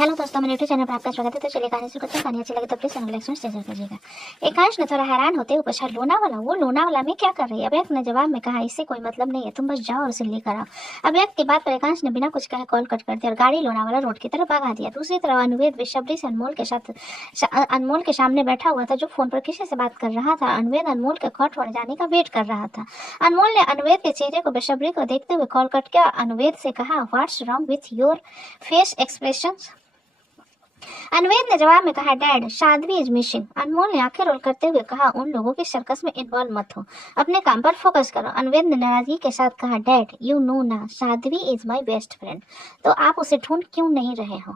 Hello दोस्तों, मेरे YouTube channel पर आपका स्वागत है। तो चलिए कहानी शुरू करते हैं। कहानी अच्छी लगे तो प्लीज चैनल को शेयर करिएगा। एकांश ने थोड़ा हैरान होते हुए पूछा, लोनावाला? वो लोनावाला में क्या कर रही है? अभ्यक्त ने जवाब में कहा, इससे कोई मतलब नहीं है, तुम बस जाओ और उसे लेकर आओ। अभ्यक्त की बात पर एकांश ने बिना कुछ कहे कॉल कट कर दिया और गाड़ी लोनावाला रोड की तरफ भगा दिया। दूसरी तरफ अनुवेद बेसब्री से अनमोल के सामने बैठा हुआ था, जो फोन पर किसी से बात कर रहा था। अनुवेद अनमोल के कॉल छोड़ जाने का वेट कर रहा था। अनमोल ने अनुवेद के चेहरे को बेसब्री को देखते हुए कॉल कट किया। अनुवेद से कहा, what's wrong with your face expressions? Anuved ने जवाब में कहा, डैड, साध्वी इज मिसिंग। अनमोल ने आंखें रोल करते हुए कहा, उन लोगों की सर्कस में इन्वॉल्व मत हो, अपने काम पर फोकस करो। अनुवेद ने नाराजगी के साथ कहा, डैड, यू नो ना, Sadhvi is my best friend, तो आप उसे ढूंढ क्यों नहीं रहे हो?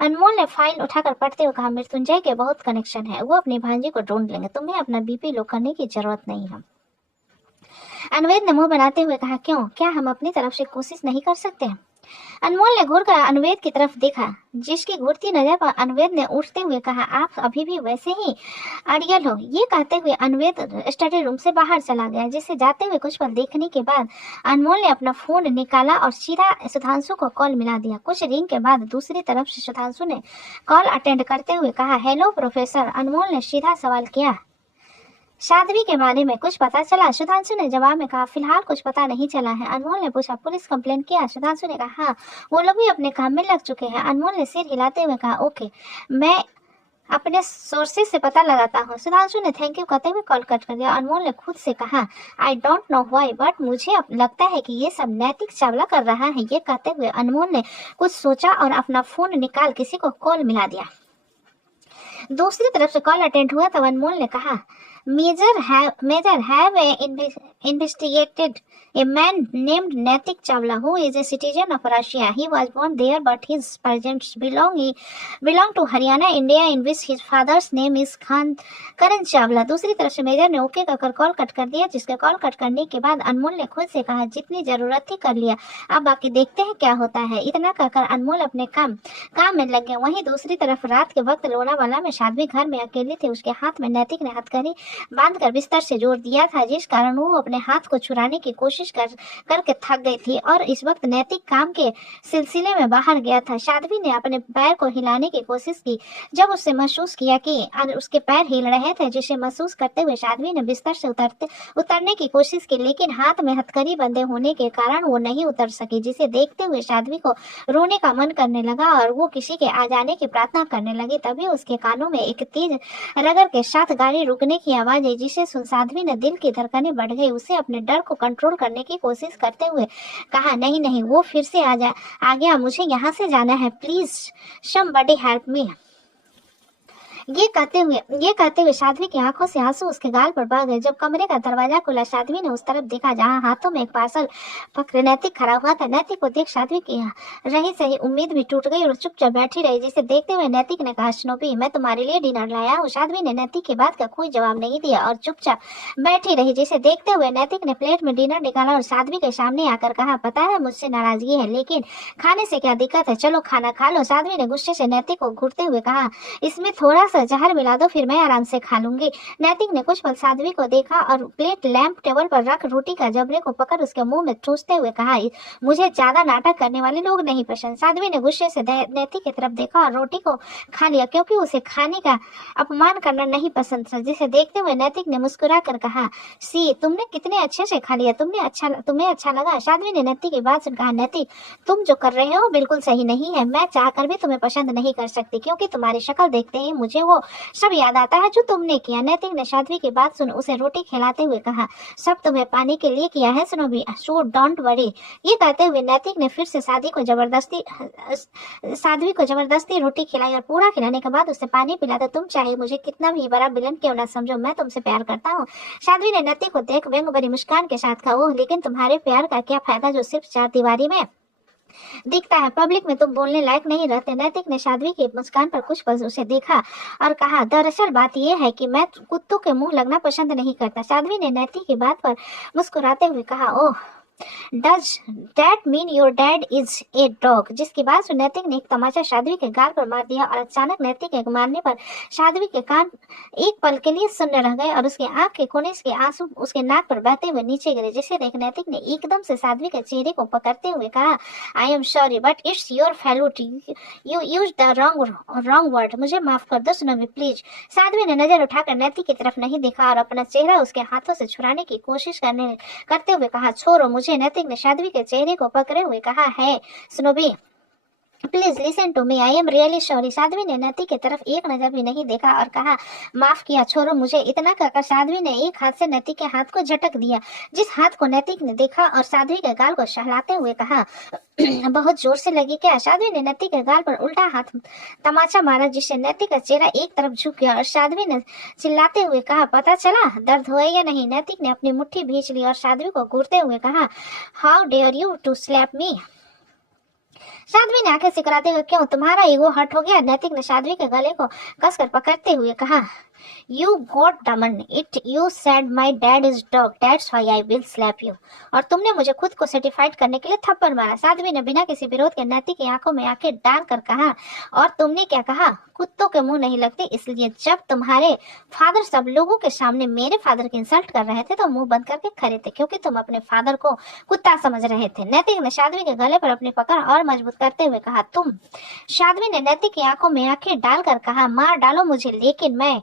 अनमोल ने फाइल उठाकर पढ़ते हुए कहा, मृत्युंजय के बहुत कनेक्शन है, वो अपनी भांजी को ढूंढ लेंगे, तुम्हें अपना बीपी लो करने की जरूरत नहीं है। अनुवेद ने मुंह बनाते हुए कहा, क्यों, क्या हम अपनी तरफ से कोशिश नहीं कर सकते? अनमोल ने घूरकर अनुवेद की तरफ देखा, जिसकी घूरती नजर पर अनुवेद ने उठते हुए कहा, आप अभी भी वैसे ही अड़ियल हो। ये कहते हुए अनुवेद स्टडी रूम से बाहर चला गया, जिसे जाते हुए कुछ पल देखने के बाद अनमोल ने अपना फोन निकाला और सीधा सुधांशु को कॉल मिला दिया। कुछ रिंग के बाद दूसरी तरफ से सुधांशु ने कॉल अटेंड करते हुए कहा, हेलो प्रोफेसर। अनमोल ने सीधा सवाल किया, साध्वी के बारे में कुछ पता चला? सुधांशु ने जवाब में कहा, फिलहाल कुछ पता नहीं चला है। अनमोल ने पूछा, पुलिस कंप्लेन किया? सुधांशु ने कहा, हाँ, वो लोग भी अपने काम में लग चुके हैं। अनमोल ने सिर हिलाते हुए कहा, ओके, मैं अपने सोर्सेस से पता लगाता हूँ। सुधांशु ने थैंक यू कहते हुए कॉल कट कर दिया। अनमोल ने खुद से कहा, I don't know why, but मुझे अब लगता है कि ये सब नैतिक चावला कर रहा है। ये कहते हुए अनमोल ने कुछ सोचा और अपना फोन निकाल किसी को कॉल मिला दिया। दूसरी तरफ से कॉल अटेंड हुआ तब अनमोल ने कहा, major have investigated a man named Naitik Chawla, who is a citizen of Russia. He was born there, but his parents belong to Haryana, India, in which his father's name is Karan Chawla. दूसरी तरफ से major ने okay कहकर call cut कर दिया, जिसके call cut करने के बाद अनमोल ने खुद से कहा, जितनी जरूरत थी कर लिया, अब बाकी देखते हैं क्या होता है। इतना कहकर अनमोल अपने काम में लग गया। वहीं दूसरी तरफ रात के वक्त लोनावाला में साध्वी घर में अकेली थी। उसके हाथ में नैतिक ने हथकड़ी बांधकर बिस्तर से जोड़ दिया था, जिस कारण वो अपने हाथ को छुड़ाने की कोशिश करके थक गई थी और इस वक्त नैतिक काम के सिलसिले में बाहर गया था। साध्वी ने अपने पैर को हिलाने की कोशिश की। जब उससे महसूस किया कि उसके पैर हिल रहे थे, जिसे महसूस करते हुए साध्वी ने बिस्तर से उतरने की कोशिश की, लेकिन हाथ में हथकड़ी बंधे होने के कारण वो नहीं उतर सकी, जिसे देखते हुए साध्वी को रोने का मन करने लगा और वो किसी के आ जाने की प्रार्थना करने लगी। तभी उसके कानों में एक तेज रगड़ के साथ गाड़ी रुकने की आवाज आई, जिसे सुन साध्वी ने दिल की धड़कनें बढ़ गई। उसे अपने डर को कंट्रोल करने की कोशिश करते हुए कहा, नहीं, वो फिर से आ गया, मुझे यहाँ से जाना है, प्लीज समबडी हेल्प मी। ये कहते हुए साध्वी की आंखों से आंसू उसके गाल पर बह गए। जब कमरे का दरवाजा खुला, साध्वी ने उस तरफ देखा जहां हाथों में एक पार्सल पकड़े नैतिक खड़ा हुआ था। नैतिक को देख साध्वी की रही सही उम्मीद भी टूट गई और चुपचाप बैठी रही, जिसे देखते हुए नैतिक ने कहा, स्नोपी, मैं तुम्हारे लिए डिनर लाया हूँ। साध्वी ने नैतिक की बात का कोई जवाब नहीं दिया और चुपचाप बैठी रही, जिसे देखते हुए नैतिक ने प्लेट में डिनर निकाला और साध्वी के सामने आकर कहा, पता है मुझसे नाराजगी है, लेकिन खाने से क्या दिक्कत है, चलो खाना खा लो। साध्वी ने गुस्से से नैतिक को घूरते हुए कहा, इसमें थोड़ा सा जहर मिला दो, फिर मैं आराम से खा लूंगी। नैतिक ने कुछ पल साध्वी को देखा और प्लेट लैंप टेबल पर रख रोटी का जबरे को पकड़ उसके मुंह में ठूसते हुए कहा, मुझे ज्यादा नाटक करने वाले लोग नहीं पसंद। साध्वी ने गुस्से से नैतिक की तरफ देखा और रोटी को खा लिया, क्योंकि उसे खाने का अपमान करना नहीं पसंद था, जिसे देखते हुए नैतिक ने मुस्कुरा कर कहा, सी, तुमने कितने अच्छे से खा लिया, तुम्हें अच्छा लगा? साध्वी ने नैतिक की बात सुन कहा, नैतिक, तुम जो कर रहे हो बिल्कुल सही नहीं है, मैं चाहकर भी तुम्हें पसंद नहीं कर सकती, क्योंकि तुम्हारी शक्ल देखते ही मुझे वो सब याद आता है जो तुमने किया। नैतिक ने साध्वी की बात सुन उसे रोटी खिलाते हुए कहा, सब तुम्हें पाने के लिए किया है स्नोबी, सो डोंट वरी। ये कहते हुए नैतिक ने फिर से साध्वी को जबरदस्ती रोटी खिलाई और पूरा खिलाने के बाद उसे पानी पिलाया। तुम चाहे मुझे कितना भी बड़ा विलन क्यों ना समझो, मैं तुमसे प्यार करता हूँ। साध्वी ने नैतिक को देख व्यंग भरी मुस्कान के साथ कहा, ओह, लेकिन तुम्हारे प्यार का क्या फायदा जो सिर्फ चार दीवारी में दिखता है, पब्लिक में तुम बोलने लायक नहीं रहते। नैतिक ने साध्वी की मुस्कान पर कुछ पल उसे देखा और कहा, दरअसल बात यह है कि मैं कुत्तों के मुंह लगना पसंद नहीं करता। साध्वी ने नैतिक की बात पर मुस्कुराते हुए कहा, oh, does that mean your dad is a dog? जिसकी बात सुन नैतिक ने एक तमाचा साध्वी के गाल पर मार दिया और अचानक नैतिक के मारने पर साध्वी के कान एक पल के लिए सुन्न रह गए और उसके आंख के कोने के आंसू उसके नाक पर बहते हुए नीचे गिरे, जिसे देख नैतिक ने एकदम से साध्वी के चेहरे को पकड़ते हुए कहा, I am sorry but it's your fault, you use the wrong word. मुझे माफ कर दो सुनोवी प्लीज। साध्वी ने नजर उठाकर नैतिक की तरफ नहीं देखा और अपना चेहरा उसके हाथों से छुड़ाने की कोशिश करते हुए कहा, छोड़ो मुझे। नैतिक ने साध्वी के चेहरे को पकड़े हुए कहा, है सुनोवी please listen to me, I am really sorry. Sadhvi ने नैतिक की तरफ एक नजर भी नहीं देखा और कहा, माफ किया, छोड़ो मुझे। इतना कहकर साध्वी ने एक हाथ से नैतिक के हाथ को झटक दिया, जिस हाथ को नैतिक ने देखा और साध्वी के गाल को सहलाते हुए कहा, बहुत जोर से लगी क्या? साध्वी ने नैतिक के गाल पर उल्टा हाथ तमाचा मारा, जिससे नैतिक का चेहरा एक तरफ झुक गया और साध्वी ने चिल्लाते हुए कहा, पता चला दर्द हुआ या नहीं? नैतिक ने अपनी मुट्ठी भींच ली और साध्वी को घूरते हुए कहा, how dare you to slap me? साध्वी ने आंखें सिकराते हुए, क्यों तुम्हारा ईगो हर्ट हो गया? नैतिक ने साध्वी के गले को कसकर पकड़ते हुए कहा, You got Daman it. You said my dad is dog. That's why I will slap you. और तुमने मुझे खुद को सर्टिफाइड करने के लिए थप्पड़ मारा। साध्वी ने बिना किसी विरोध के नैतिक की आंखों में आंखें डालकर कहा, और तुमने क्या कहा? कुत्तों के मुंह नहीं लगते, इसलिए जब तुम्हारे फादर सब लोगों के सामने मेरे फादर की इंसल्ट कर रहे थे तो मुंह बंद करके खड़े थे, क्योंकि तुम अपने फादर को कुत्ता समझ रहे थे। नैतिक ने साध्वी के गले पर अपनी पकड़ और मजबूत करते हुए कहा, तुम? साध्वी ने नैतिक की आंखों में आंखें डालकर कहा, मार डालो मुझे, लेकिन मैं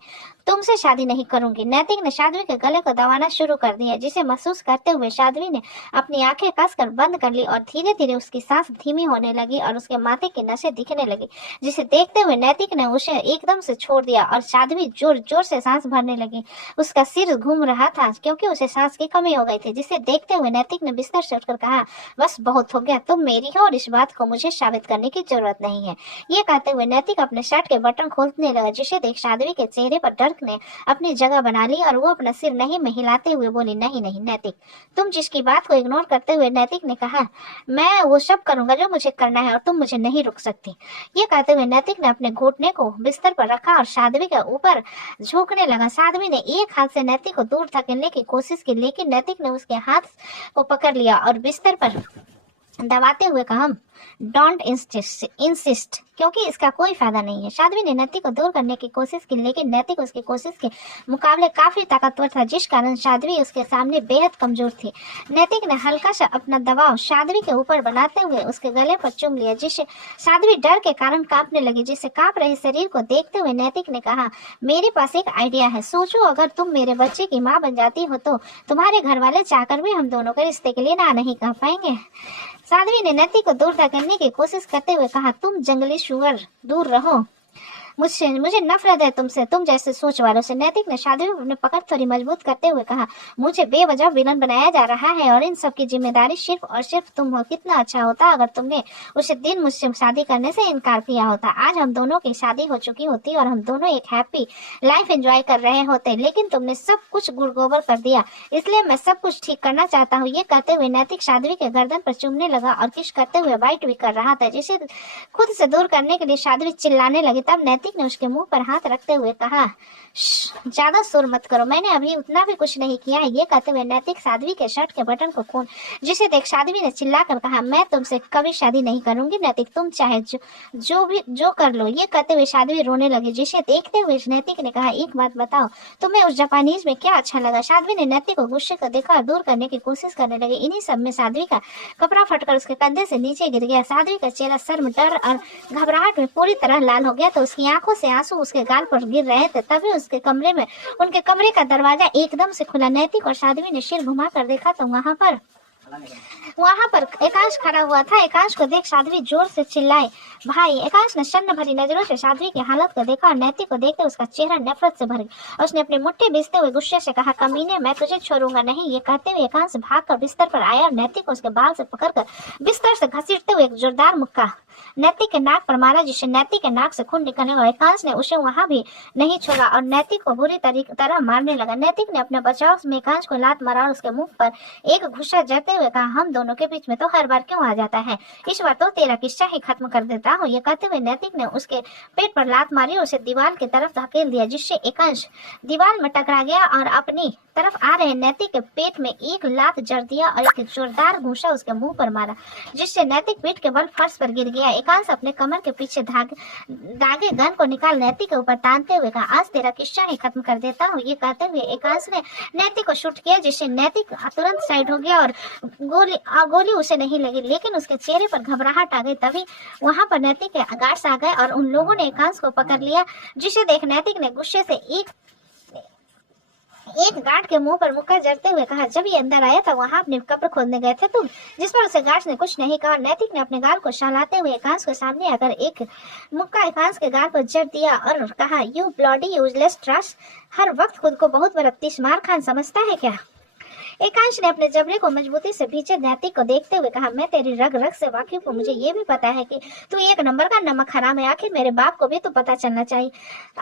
तुमसे शादी नहीं करूंगी। नैतिक ने साध्वी के गले को दबाना शुरू कर दिया, जिसे महसूस करते हुए साध्वी ने अपनी आंखें कसकर बंद कर ली और धीरे धीरे उसकी सांस धीमी होने लगी और उसके माथे की नसें दिखने लगी, जिसे देखते हुए नैतिक ने उसे एकदम से छोड़ दिया और साध्वी जोर जोर से सांस भरने लगी। उसका सिर घूम रहा था क्योंकि उसे सांस की कमी हो गई थी, जिसे देखते हुए नैतिक ने बिस्तर से उठकर कहा, बस बहुत हो गया, तुम मेरी हो और इस बात को मुझे साबित करने की जरूरत नहीं है। ये कहते हुए नैतिक अपने शर्ट के बटन खोलने लगा, जिसे देख साध्वी के चेहरे पर डर ने अपनी जगह बना ली और वो अपना सिर नहीं में हिलाते हुए बोली, नहीं नहीं नैतिक, तुम जिसकी बात को इग्नोर करते हुए नैतिक ने कहा, मैं वो सब करूंगा जो मुझे करना है और तुम मुझे नहीं रोक सकती। ये कहते हुए नैतिक ने अपने घुटने को बिस्तर पर रखा और साध्वी के ऊपर झुकने लगा। साध्वी ने एक हाथ से नैतिक को दूर धकेलने की कोशिश की, लेकिन नैतिक ने उसके हाथ को पकड़ लिया और बिस्तर पर दबाते हुए कहा, डोंट इंसिस्ट, क्योंकि इसका कोई फायदा नहीं है। साध्वी ने नैतिक को दूर करने की कोशिश की, लेकिन नैतिक उसकी कोशिश के मुकाबले काफी ताकतवर था, जिस कारण साध्वी उसके सामने बेहद कमजोर थी। नैतिक ने हल्का सा अपना दबाव साध्वी के ऊपर बनाते हुए उसके गले पर चूम लिया, जिससे साध्वी डर के कारण कांपने लगी। जिससे कांप रहे शरीर को देखते हुए नैतिक ने कहा, मेरे पास एक आइडिया है, सोचो अगर तुम मेरे बच्चे की माँ बन जाती हो तो तुम्हारे घर वाले चाहकर भी हम दोनों के रिश्ते के लिए ना नहीं कह पाएंगे। साध्वी ने नैतिक को दूर धकेलने की कोशिश करते हुए कहा, तुम जंगली शुगर, दूर रहो मुझे नफरत है तुमसे, तुम जैसे सोच वालों से। नैतिक ने साध्वी को अपनी पकड़ थोड़ी मजबूत करते हुए कहा, मुझे बेवजह विलन बनाया जा रहा है और इन सब की जिम्मेदारी सिर्फ और सिर्फ तुम हो। कितना अच्छा होता अगर तुमने उसे दिन मुझसे शादी करने से इनकार किया होता। आज हम दोनों की शादी हो चुकी होती और हम दोनों एक हैप्पी लाइफ एंजॉय कर रहे होते, लेकिन तुमने सब कुछ गुड़गोबर कर दिया, इसलिए मैं सब कुछ ठीक करना चाहता हूँ। ये कहते हुए नैतिक साध्वी के गर्दन पर चूमने लगा और किस करते हुए बाइट भी कर रहा था, जिसे खुद से दूर करने के लिए साध्वी चिल्लाने लगी। तब नैतिक ने उसके मुंह पर हाथ रखते हुए कहा, ज्यादा शोर मत करो, मैंने अभी उतना भी कुछ नहीं किया है। ये कहते हुए नैतिक साध्वी के शर्ट के बटन को खोल, जिसे देख साध्वी ने चिल्लाकर कहा, मैं तुमसे कभी शादी नहीं करूंगी नैतिक, तुम चाहे जो कर लो। ये कहते हुए साध्वी रोने लगी, जिसे देखते हुए नैतिक ने कहा, एक बात बताओ, तुम्हें उस जापानीज में क्या अच्छा लगा? साध्वी ने नैतिक को गुस्से को देखा और दूर करने की कोशिश करने लगी। इन्हीं सब में साध्वी का कपड़ा फटकर उसके कंधे से नीचे गिर गया। साध्वी का चेहरा शर्म, डर और घबराहट में पूरी तरह लाल हो गया, तो उसकी आंखों से आंसू उसके गाल पर गिर रहे थे। तभी उनके कमरे का दरवाजा एकदम से खुला। नैतिक और साध्वी ने सिर घुमा कर देखा तो वहां पर एकांश खड़ा हुआ था। एकांश को देख साध्वी जोर से चिल्लाई, भाई। एकांश ने शन्न भरी नजरों से साध्वी की हालत को देखा और नैतिक को देखते उसका चेहरा नफरत से भर गया। उसने अपनी मुट्ठी बीसते हुए गुस्से से कहा, कमीने, मैं तुझे छोड़ूंगा नहीं। ये कहते हुए एकांश भागकर बिस्तर पर आया और नैतिक को उसके बाल से पकड़कर बिस्तर से घसीटते हुए एक जोरदार मुक्का नैतिक के नाक पर मारा, जिससे नैतिक के नाक से खून निकलने लगा। एकांश ने उसे वहां भी नहीं छोड़ा और नैतिक को बुरी तरह मारने लगा। नैतिक ने अपने बचाव में एकांश को लात मारा और उसके मुंह पर एक घुसा जड़ते हुए कहा, हम दोनों के बीच में तो हर बार क्यों आ जाता है? इस बार तो तेरा किस्सा ही खत्म कर देता हूँ। ये कहते हुए नैतिक ने उसके पेट पर लात मारी और उसे दीवार की तरफ धकेल दिया, जिससे एकांश दीवार में टकरा गया और अपनी तरफ आ रहे नैतिक के पेट में एक लात जड़ दिया और एक जोरदार घूंसा उसके मुंह पर मारा, जिससे नैतिक पीठ के बल फर्श पर गिर गया। एकांश अपने कमर के पीछे दागे गन को निकाल नैतिक के ऊपर तानते हुए कहा, आज तेरा किस्सा ही खत्म कर देता हूँ। ये कहते हुए एकांश ने नैतिक को शूट किया, जिससे नैतिक तुरंत साइड हो गया और गोली उसे नहीं लगी, लेकिन उसके चेहरे पर घबराहट आ गई। तभी वहां पर नैतिक के गार्ड्स आ गए और उन लोगों ने एकांश को पकड़ लिया, जिसे देख नैतिक ने गुस्से से एक गार्ड के मुंह पर मुक्का जड़ते हुए कहा, जब ये अंदर आया था वहां अपनी कब्र खोदने गए थे तुम? जिस पर उसे गार्ड ने कुछ नहीं कहा। नैतिक ने अपने गाल को सहलाते हुए एकांश के सामने आकर एक मुक्का एकांश के गाल पर जड़ दिया और कहा, यू ब्लडी यूजलेस ट्रस्ट, हर वक्त खुद को बहुत बड़ा तिस्मार खान समझता है क्या? एकांश ने अपने जबड़े को मजबूती से पीछे नैतिक को देखते हुए कहा, मैं तेरी रग रग से वाकिफ हूँ, मुझे ये भी पता है कि तू एक नंबर का नमक हराम है। आखिर मेरे बाप को भी तो पता चलना चाहिए,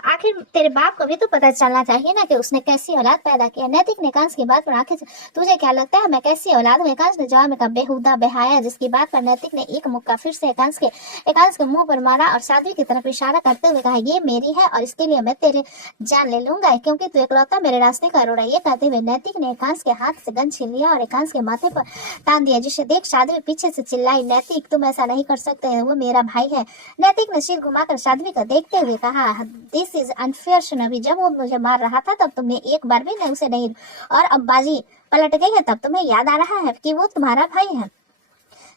आखिर तेरे बाप को भी तो पता चलना चाहिए ना कि उसने कैसी औलाद पैदा किया। नैतिक ने एकांश की बात पर आंखें, तुझे क्या लगता है मैं कैसी औलाद हूँ? एकांश ने जवाब में कहा, बेहुदा बेहाया, जिसकी बात पर नैतिक ने एक मुक्का फिर से एकांश के मुंह पर मारा और साध्वी की तरफ इशारा करते हुए कहा, ये मेरी है और इसके लिए मैं तेरे जान ले लूंगा, क्योंकि तू इकलौता मेरे रास्ते का रोड़ा। ये कहते हुए नैतिक ने एकांश के हाथ से गन छीन लिया और एकांश के माथे पर तान दिया, जिसे देख साध्वी पीछे से चिल्लाई, नैतिक तुम ऐसा नहीं कर सकते हैं, वो मेरा भाई है। नैतिक ने सिर घुमाकर साध्वी को देखते हुए कहा, दिस इज अनफेयर सुनवी, जब वो मुझे मार रहा था तब तुमने एक बार भी उसे नहीं, और अब बाजी पलट गई है तब तुम्हें याद आ रहा है कि वो तुम्हारा भाई है।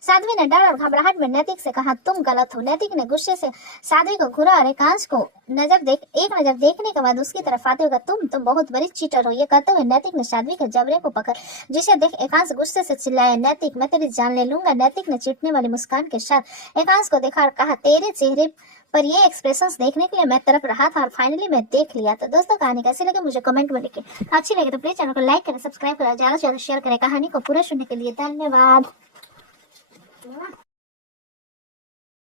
साध्वी ने डर और घबराहट में नैतिक से कहा, तुम गलत हो। नैतिक ने गुस्से से साध्वी को घूरा और एकांश को एक नजर देखने के बाद उसकी तरफ आते हुए, तुम बहुत बड़ी चीटर हो। ये कहते हुए नैतिक ने साध्वी के जबड़े को पकड़, जिसे देख एकांश गुस्से से चिल्लाया, नैतिक मैं तेरी जान ले लूंगा। नैतिक ने चिढ़ने वाली मुस्कान के साथ एकांश को देखा और कहा, तेरे चेहरे पर ये एक्सप्रेशंस देखने के लिए मैं तरफ रहा था और फाइनली मैं देख लिया। तो दोस्तों कहानी कैसी लगे मुझे कमेंट में लिखें, अच्छी लगे तो प्लीज चैनल को लाइक करें, सब्सक्राइब करें, ज्यादा से ज्यादा शेयर करें। कहानी को पूरा सुनने के लिए धन्यवाद।